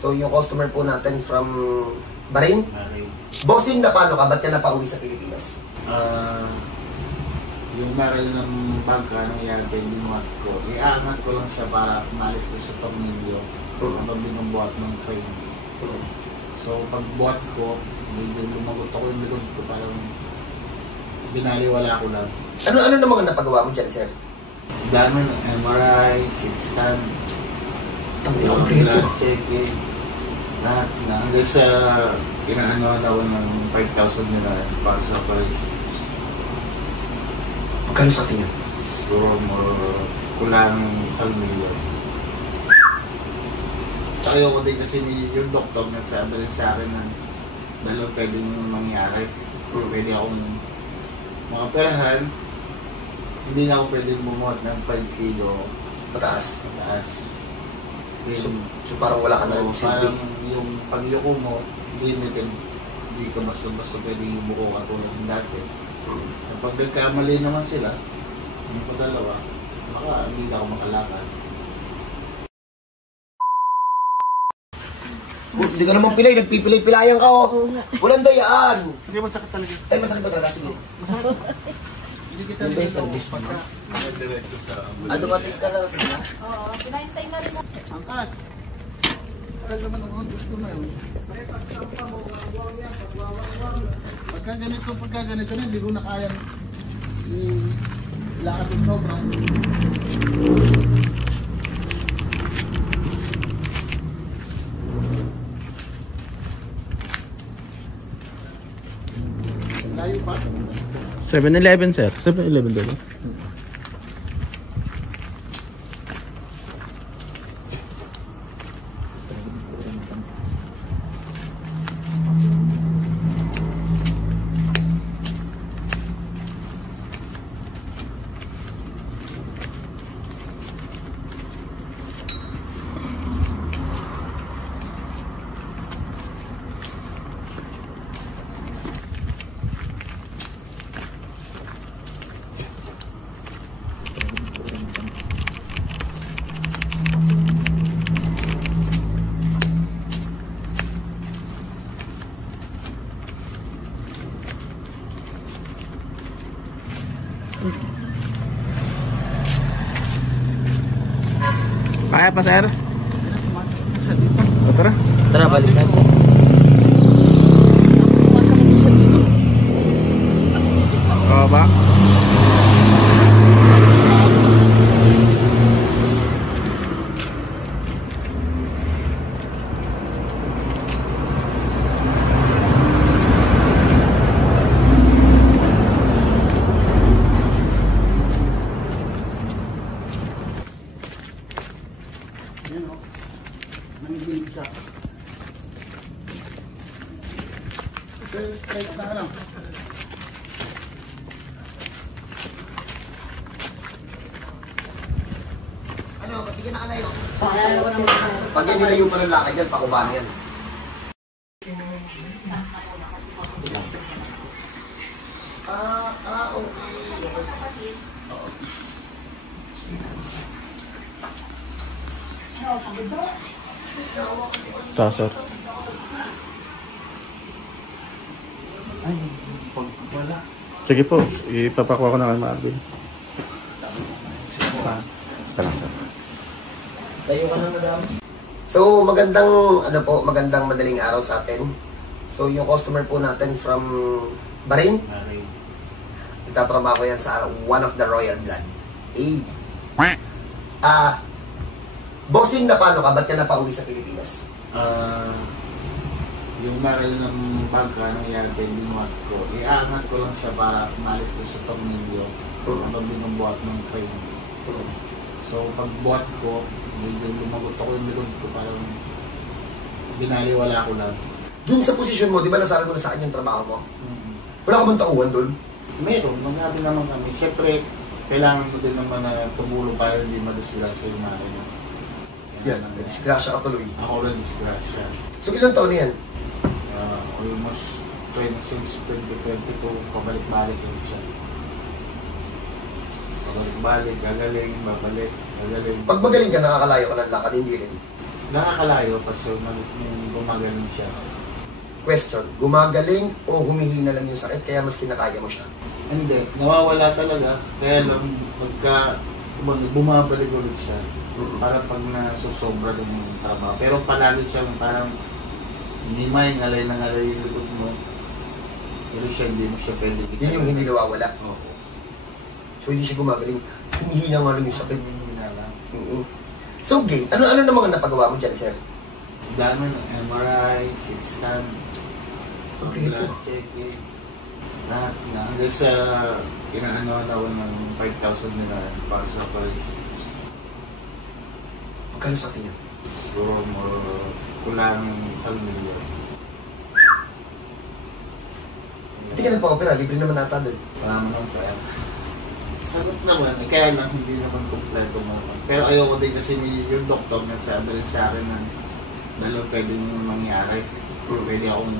So, yung customer po natin from Bahrain. Bossing, na paano ka? Ba't ka napauwi sa Pilipinas? Yung baril ng bangka nangyari kay binuhat ko, iaangat ko lang siya para umalis ko sa tornilyo habang binubuhat ng train. So pagbuhat ko, medyo lumagot ako yung likod ko, parang binaliwala ko lang. Ano na mga napagawa mo dyan, sir? Dami ng MRI, CT scan, blood checking, lahat na. Hanggang sa inaanoan ako ng 5,000 nila para sa operation. Magkano sa tingin? Siguro kulang 1 milyon. Ayoko din kasi yung doktor nagsabi rin sa akin na dalawa pwede nyo mangyari. Pwede akong makaperahan. Hindi na ako pwede bumuhat ng 5 kilo Mataas. So parang wala ka na rin simple. Parang yung pagyuko mo, limited. Hindi ka basta-basta pwede yung buko katulad ng dati. Kapag nagkamali naman sila, yung padalawa, baka hindi ako makalakad. Hindi ka naman pilay, nagpipilay-pilayan ka oh. Walang dayaan. Hindi masakit talaga. Ay, masakit ba talaga? Sige. Hindi kita nito pagka diretso sa ambulance. Dumating ka lang. Oo, pinahintay na rin. Angkas! Talaga naman ang gusto na yun. Pagka ganito na, hindi ko na kayang lakad yung sobrang. Layo pa. 7-Eleven, sir. 7-Eleven doon. Kaya pa, sir? O, tara. Tara, balik tayo. O, ba? Yan o. Nangibilig siya. Straight na lang. Ano, kapigyan na ka na yun. Pag yan nilayo pa ng lakad yan, pakuba na yan. Okay. Ta, sir. Ay, pag wala. Sige po, ipapakuha ko na kay Marvin. Saka lang, sir. Tayo ka na, madam. So, magandang madaling araw sa atin. So, yung customer po natin from Bahrain, itatrabaho yan sa one of the royal blood. Bossing, na paano ka? Ba't ka napauwi sa Pilipinas? Yung baril ng bangka nangyari kay binuhat ko, iaangat ko lang siya para umalis ko sa tornilyo habang binubuhat ng train. So pagbuhat ko, medyo lumagot ako yung likod ko, parang binaliwala ko lang. Dun sa posisyon mo, di ba nasabi mo na sa akin yung trabaho mo? Wala ka bang tauhan dun? Meron, magnabi naman kami. Siyempre, kailangan mo din naman na tumulong para hindi madisgrasya yung mga ino. Yan, nadisgrasya ka tuloy. Ako rin disgrasya. So, ilang taon na yan? Almost 2022, pabalik-balik yun siya. Pabalik-balik, gagaling, babalik, gagaling. Pag magaling ka, nakakalayo ka ng lakad, hindi rin. nakakalayo kasi yung gumagaling siya. Question, gumagaling o humihina lang yung sakit kaya mas kinakaya mo siya? Hindi, nawawala talaga. Kaya lang, pagka bumabalik ulit siya, para pag nasusobra din yung trabaho. Pero palagi siya parang hindi ngalay na ngalay yung likod mo. Pero siya, hindi mo siya pwede. Yun yung hindi nawawala. Oo. So hindi siya gumagaling. Humihina nga lang yung sakit. Hindi na lang. So game, ano na mga napagawa mo dyan, sir? Dami ng MRI, CT scan, Okay, ito. blood checking, lahat na. Hanggang sa inaano na ako ng 5,000 nila para sa operation. Magkano sa atin yun? Siguro kulang 1 milyon. Hindi ka nagpa-opera, libre naman nata doon. Wala mo nang pera. Sagot naman, kaya lang hindi naman kompleto mo naman. Pero ayoko din kasi yung doktor nagsabi rin sa akin na dalawa pwede nyo mangyari. Pwede akong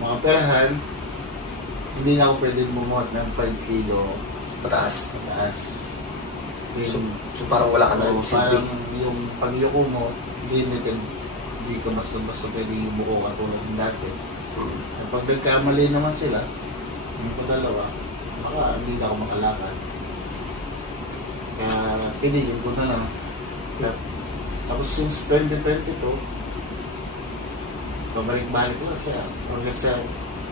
makaperahan. Hindi na ako pwede bumuhat ng 5 kilo Mataas. mataas. So parang wala ka na rin Parang silbi. yung pagyuko mo, limited. Hindi ko basta pwede yung buko katulad ng dati. Pag nagkamali naman sila, yung dalawa, baka hindi na ako makalakad. Kaya pinigil ko na lang. Tapos since 2022, pabalik-balik lang siya. Kasi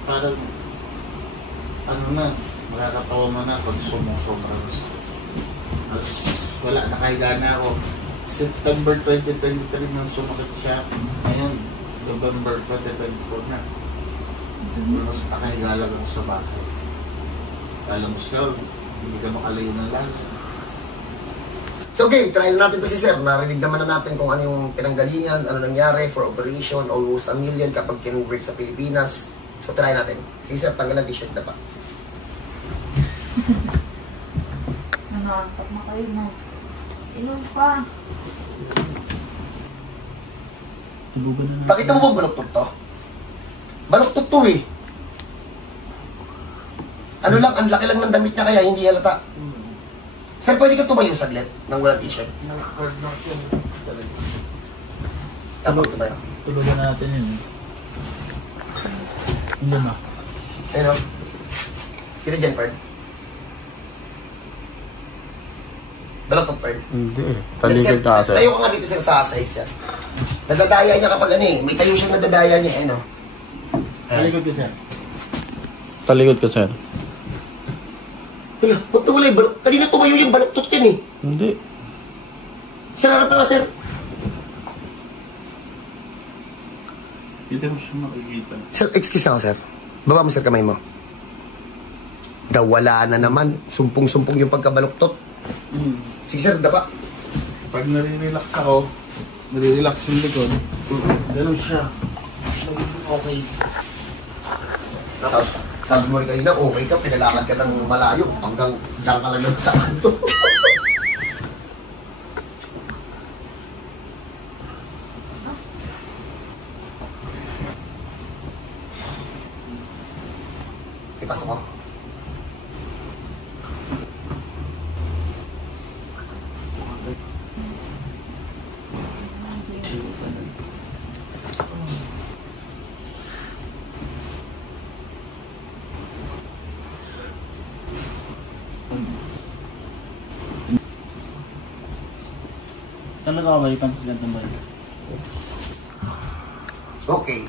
parang ano na, makakatawa mo na pag sumusobra. Tapos wala, nakahiga na ako. September 2023 nang sumakit siya. Ngayon, November 2024 na. Tapos nakahiga lang ako sa bahay. Alam mo siya, hindi ka makalayo ng lalo. So game, try natin to si sir. Narinig naman na natin kung ano yung pinanggalingan, ano nangyari for operation, almost 1 million kapag kinonvert sa Pilipinas. So try natin. Si sir, tanggal ang t-shirt na pa. Nanantok na kayo na. Inom pa. Pakita mo ba baluktot to? Baluktot to eh. Ano lang, ang laki lang ng damit niya kaya hindi halata. Sir, pwede ka tumayo saglit ng walang t-shirt? Nakakard na siya. Talaga. Tapos tumayo. Tulugan na natin yun. Yung lima. Ayun o. Kita dyan, Perd. Baluktot, Perd. Hindi eh. Taligod na sir. Tayo ka nga dito sir sa side, sir. Nadadaya niya kapag ano eh. May tayo siyang nadadaya niya, ano. Taligod ko sir. Taligod ka sir. Wala, ba't nawala yung baluk? Kanina tumayo yung baluktot yan eh. Hindi. Sir, harap ka nga, sir. Hindi mo siya makikita. Sir, excuse ako, sir. Baba mo, sir, kamay mo. Wala na naman. Sumpong-sumpong yung pagkabaluktot. Sige, sir, dapa. Pag nare-relax ako, nare-relax yung likod, ganun siya. Okay. Tapos, sabi mo rin kanina, okay ka, pinalakad ka ng malayo. Hanggang dyan ka lang sa kanto. Ipasok ko. Talaga ako balikan sa ganitong balik. Okay.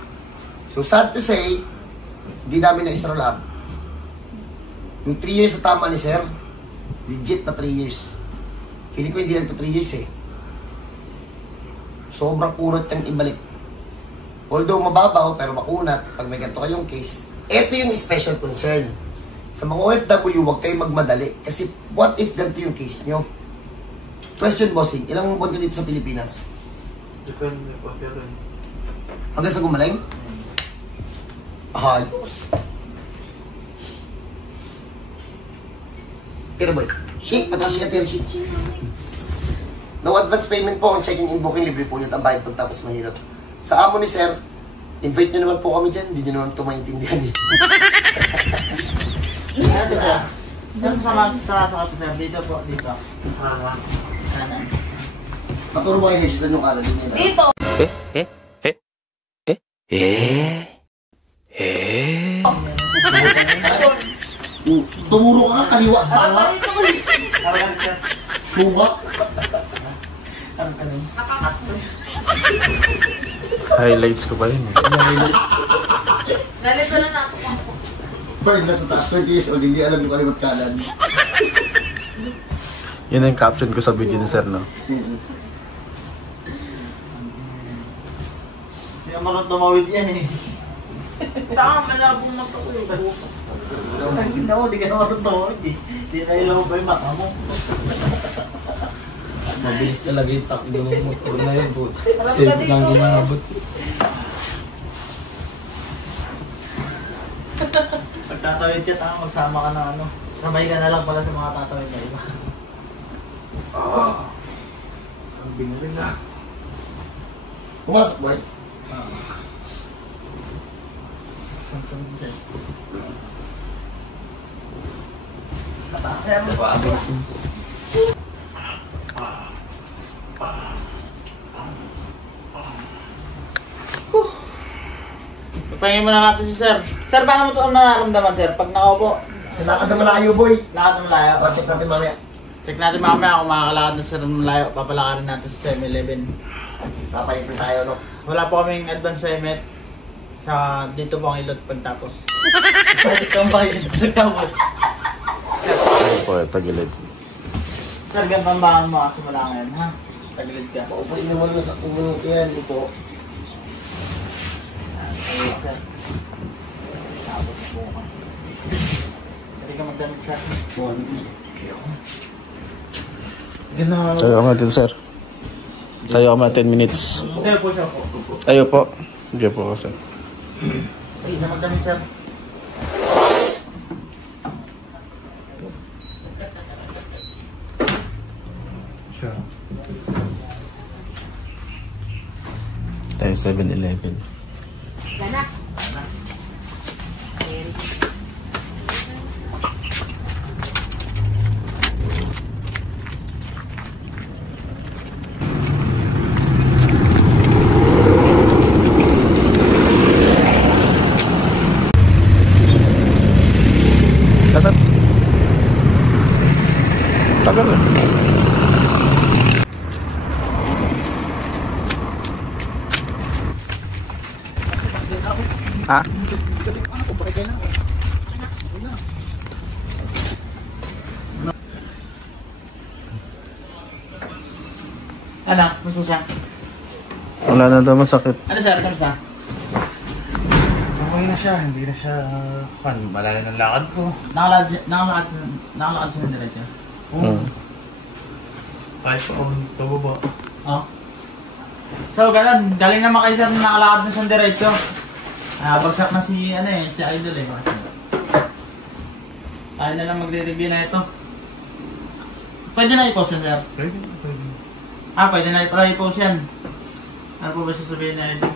So, sad to say, hindi namin na-isra lab. Yung 3 years sa tama ni sir, legit na 3 years. Feeling ko hindi lang to 3 years eh. Sobrang kurot yung ibalik. Although mababaw, pero makunat, pag may ganito kayong case, ito yung special concern. Sa mga OFW, huwag kayong magmadali. Kasi what if ganito yung case nyo? Question, bossing, ilang buwan ka dito sa Pilipinas? Depende pa pero Hanggang sa gumaling? Halos. Pero boy, shake, pataas siya pero shake. No advance payment po, ang checking in booking, libre po yun, ang bayad pagtapos mahirap. Sa amo ni sir, invite nyo naman po kami dyan, hindi nyo naman ito maintindihan eh. Ito sir. Sir, sa ka po sir. Dito po, dito. Kanan. Paturo mo kayo Hershey, saan yung kanan niya? Dito! Tumuro ka kaliwa, tanga. Suga. Highlights ko pa yun. Nalito lang ako. Pag nasa taas 20 years old, hindi alam yung kaliwat kanan. Yun ang caption ko sa video ni Sir, no? Hindi naman marunong tumawid yan eh. Tama, malabong na ako eh. Hindi ako, di ka naman marunong tumawid eh. Hindi na ilaw ba yung mata mo? Mabilis talaga yung takbo ng motor na yun. Safe lang ginabot. Pag tatawid ka, tama, magsama ka na ano. Sabay ka na lang pala sa mga tatawid na iba. Ang bingaling na. Pumasok, boy. Isang tawid sir. Napagos yun. Pahingin muna natin si sir. Sir, paano mo ito nararamdaman sir? Pag nakaupo, Sa lakad na malayo, boy. lakad ng malayo. O, check natin mamaya. Check natin mamaya kung makakalakad na sir ng malayo. Papalakarin natin sa 7-Eleven. Papaipin tayo, no? Wala po kaming advance payment. Sa dito po ang ilot pagtapos. Pwede kang bayad pagtapos. Ayun po, tagilid. Sir, ganito ang bahan mo simula ngayon, ha? Tagilid ka. Paupuin mo muna sa puno yan, po. Tagilid, sir. Tapos po ka. Pwede ka magdamit, sir. Tayo ka dito, Sir. Tayo ka 10 minutes. Hindi po siya po. Ayo po. Hindi po ako, Sir. Pwede ka magdamit, sir. Tayo 7-Eleven. Ganak. Dapat. Tagal na. Ha? Ano? Gusto siya? Wala na daw masakit. Ano, sir? Kamusta? Okay na siya, hindi na siya fun. Malayo ng lakad ko. Nakalakad siya ng diretso. Kahit pa akong tababa. Oh. So, ganun. Galing naman kayo sir na nakalakad na siyang diretso. Bagsak na si, si Idol eh. Tayo na lang magre-review na ito. Pwede na i-post yan, sir? Pwede. Pwede na i-post yan. Ano po ba sasabihin na ito?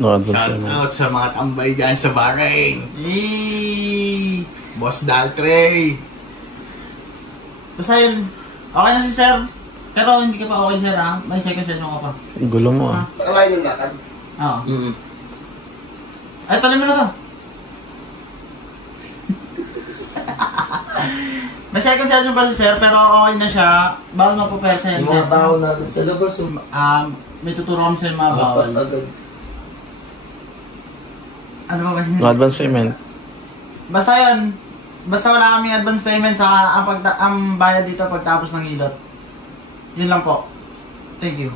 No, advance Shout payment. out sa mga tambay dyan sa Bahrain. Eeeeee! Boss Daltrey. Basta yun. Okay na si sir. Pero hindi ka pa okay sir ha. May second session ka pa. Gulong mo ah. Pakalain yung lakad. Oo. Ay, tuloy mo na to. May second session pa si sir, pero okay na siya. Bawal mo po persa yan, Yung sir. mga tao na doon sa labas, May tuturo kami sa mga bawal. agad. Ano ba ba? No advance payment. Basta yun. Basta wala kaming advance payment sa ang bayad dito pagtapos ng ilot. Yun lang po. Thank you.